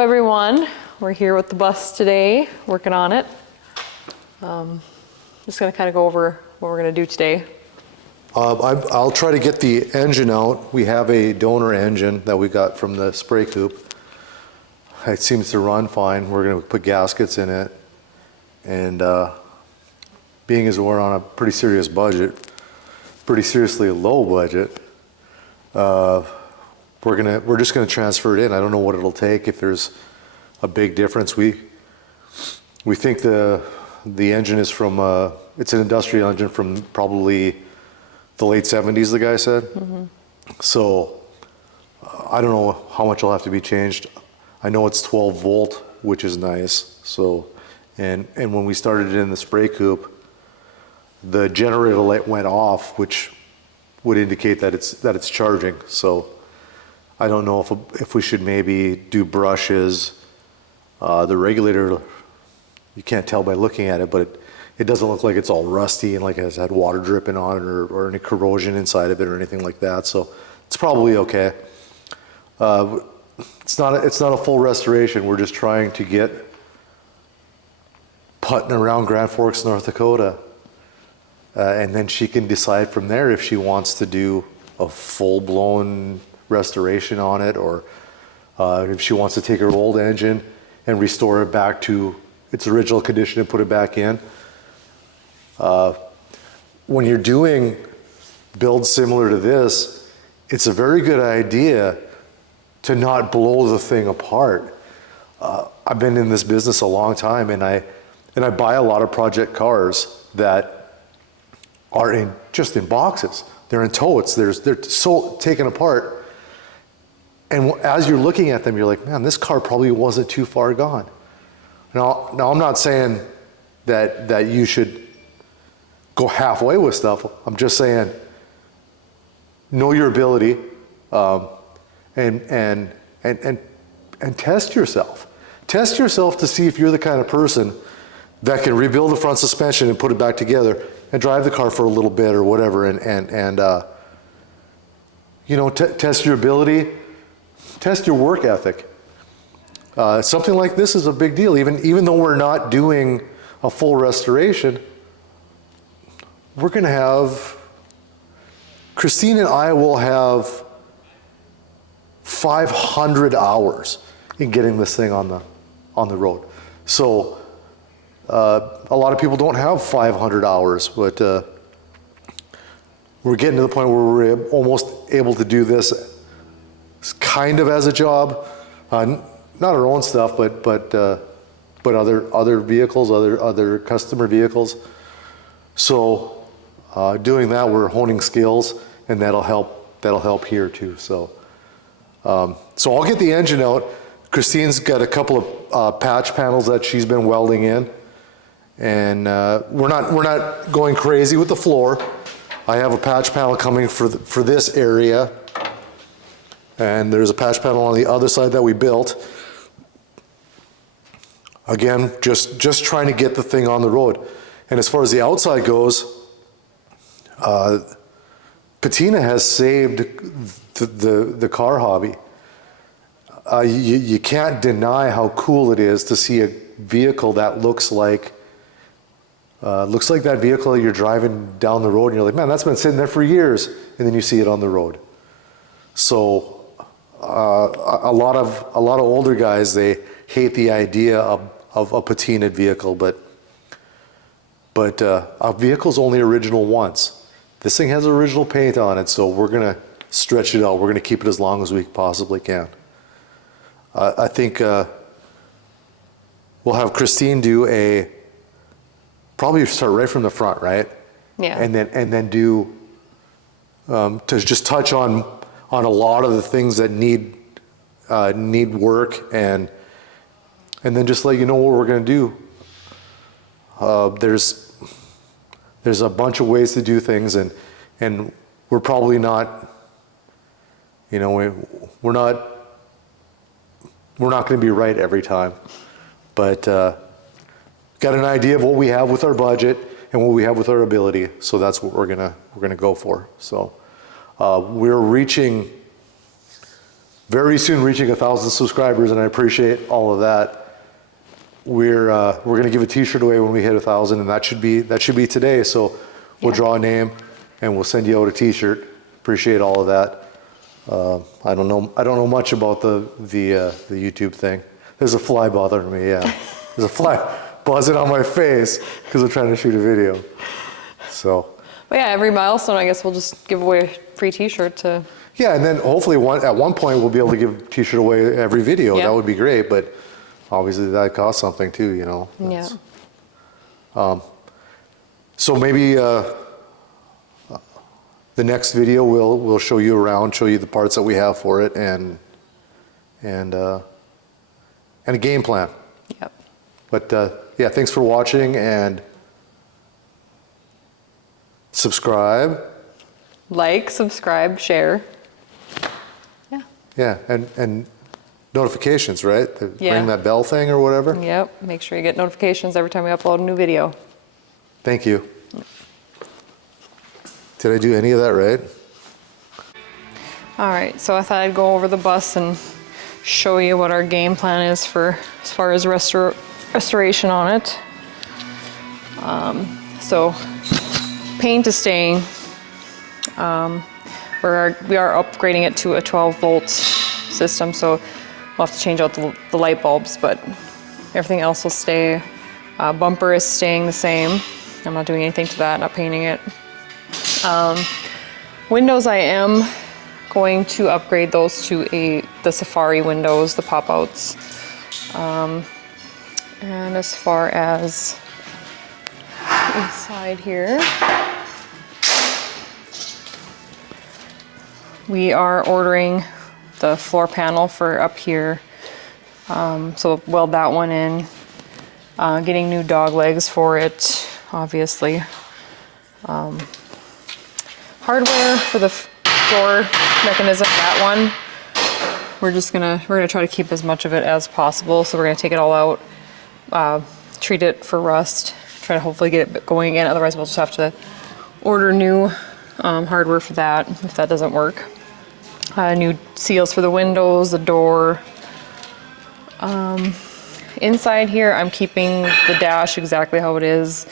everyone. We're here with the bus today, working on it. Just going to kind of go over what we're going to do today. I'll try to get the engine out. We have a donor engine that we got from the spray coupe. It seems to run fine. We're going to put gaskets in it. And being as we're on a pretty serious budget, pretty seriously low budget, we're just going to transfer it in. I don't know what it'll take, if there's a big difference. We think the engine is from, it's an industrial engine from probably the late 70s, the guy said. Mm-hmm. So I don't know how much will have to be changed. I know it's 12 volt, which is nice. So, and when we started it in the spray coupe, the generator light went off, which would indicate that it's charging. So I don't know if we should maybe do brushes. The regulator, you can't tell by looking at it, but it doesn't look like it's all rusty and like it has had water dripping on it or any corrosion inside of it or anything like that. So it's probably okay. It's not a full restoration. We're just trying to get putting around Grand Forks, North Dakota. And then she can decide from there if she wants to do a full-blown restoration on it, or if she wants to take her old engine and restore it back to its original condition and put it back in. When you're doing builds similar to this, it's a very good idea to not blow the thing apart. I've been in this business a long time, and I buy a lot of project cars that are just in boxes. They're in totes. They're so taken apart. And as you're looking at them, you're like, man, this car probably wasn't too far gone. Now I'm not saying that you should go halfway with stuff. I'm just saying, know your ability, and test yourself. Test yourself to see if you're the kind of person that can rebuild the front suspension and put it back together and drive the car for a little bit or whatever, and test your ability, test your work ethic. Something like this is a big deal. Even though we're not doing a full restoration, we're going to have, Christine and I will have 500 hours in getting this thing on the road. So a lot of people don't have 500 hours, but we're getting to the point where we're almost able to do this kind of as a job. Not our own stuff, but other vehicles, other customer vehicles. So doing that, we're honing skills, and that'll help here too. So I'll get the engine out. Christine's got a couple of patch panels that she's been welding in, and we're not going crazy with the floor. I have a patch panel coming for this area, and there's a patch panel on the other side that we built. Again, just trying to get the thing on the road. And as far as the outside goes, Patina has saved the car hobby. You can't deny how cool it is to see a vehicle that looks like that vehicle you're driving down the road, and you're like, man, that's been sitting there for years, and then you see it on the road. So a lot of older guys, they hate the idea of a patinaed vehicle, but a vehicle's only original once. This thing has original paint on it, so we're gonna stretch it out. We're gonna keep it as long as we possibly can. I think we'll have Christine do probably start right from the front, right? Yeah. And then do to just touch on a lot of the things that need work, and then just let you know what we're going to do. There's a bunch of ways to do things, and we're probably not, we're not going to be right every time, but got an idea of what we have with our budget and what we have with our ability, so that's what we're gonna go for. So we're reaching very soon reaching 1,000 subscribers, and I appreciate all of that. We're going to give a T-shirt away when we hit 1,000, and that should be today. So we'll draw a name, and we'll send you out a T-shirt. Appreciate all of that. I don't know much about the YouTube thing. There's a fly bothering me. Yeah, there's a fly buzzing on my face because I'm trying to shoot a video. So. But yeah, every milestone, I guess we'll just give away a free T-shirt to. Yeah, and then hopefully at one point we'll be able to give a T-shirt away every video. Yeah. That would be great, but obviously that costs something too, you know. Yeah. So maybe the next video we'll show you around, show you the parts that we have for it, and a game plan. Yep. But yeah, thanks for watching, and subscribe. Like, subscribe, share. Yeah. Yeah, and notifications, right? Yeah. Ring that bell thing or whatever. Yep. Make sure you get notifications every time we upload a new video. Thank you. Did I do any of that right? All right, so I thought I'd go over the bus and show you what our game plan is for as far as restoration on it. So paint is staying. We are upgrading it to a 12-volt system, so we'll have to change out the light bulbs, but everything else will stay. Bumper is staying the same. I'm not doing anything to that, not painting it. Windows, I am going to upgrade those to the Safari windows, the pop-outs. And as far as inside here, we are ordering the floor panel for up here. So weld that one in. Getting new dog legs for it, obviously. Hardware for the door mechanism, that one. We're gonna try to keep as much of it as possible. So we're gonna take it all out, treat it for rust, try to hopefully get it going again. Otherwise we'll just have to order new hardware for that if that doesn't work. New seals for the windows, the door. Inside here, I'm keeping the dash exactly how it is.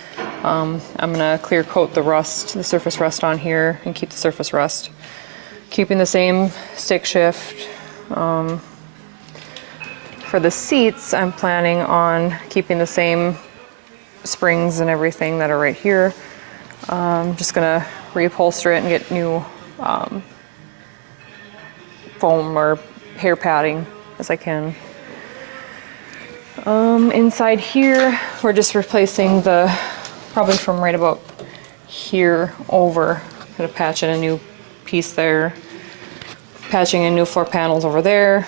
I'm gonna clear coat the rust, the surface rust on here, and keep the surface rust. Keeping the same stick shift. For the seats, I'm planning on keeping the same springs and everything that are right here. I'm just gonna reupholster it and get new foam or hair padding as I can. Inside here, we're just replacing probably from right about here over. Gonna patch in a new piece there. Patching in new floor panels over there.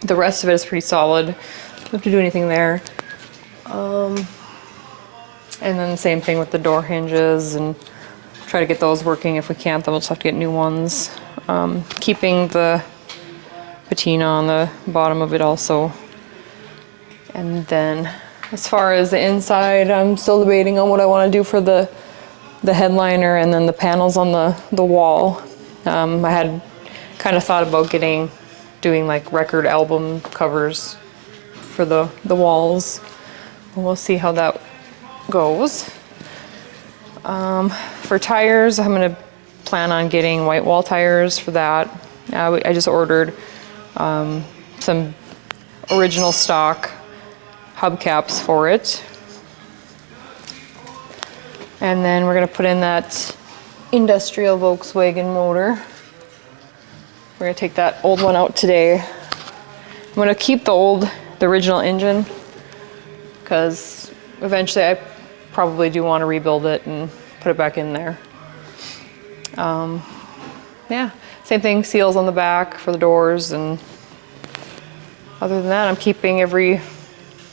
The rest of it is pretty solid. Don't have to do anything there. And then the same thing with the door hinges, and try to get those working. If we can't, then we'll just have to get new ones. Keeping the patina on the bottom of it also. And then as far as the inside, I'm still debating on what I want to do for the headliner and then the panels on the wall. I had kind of thought about doing like record album covers for the walls. We'll see how that goes. For tires, I'm going to plan on getting white wall tires for that. I just ordered some original stock hubcaps for it. And then we're going to put in that industrial Volkswagen motor. We're going to take that old one out today. I'm going to keep the original engine because eventually I probably do want to rebuild it and put it back in there. Yeah, same thing, seals on the back for the doors, and other than that, I'm keeping every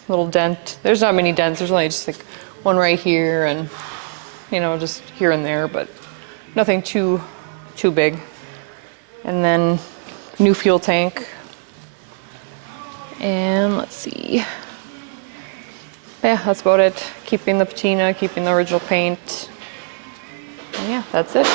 little dent. There's not many dents, there's only just like one right here and, you know, just here and there, but nothing too big. And then new fuel tank. And let's see. Yeah, that's about it. Keeping the patina, keeping the original paint. And yeah, that's it.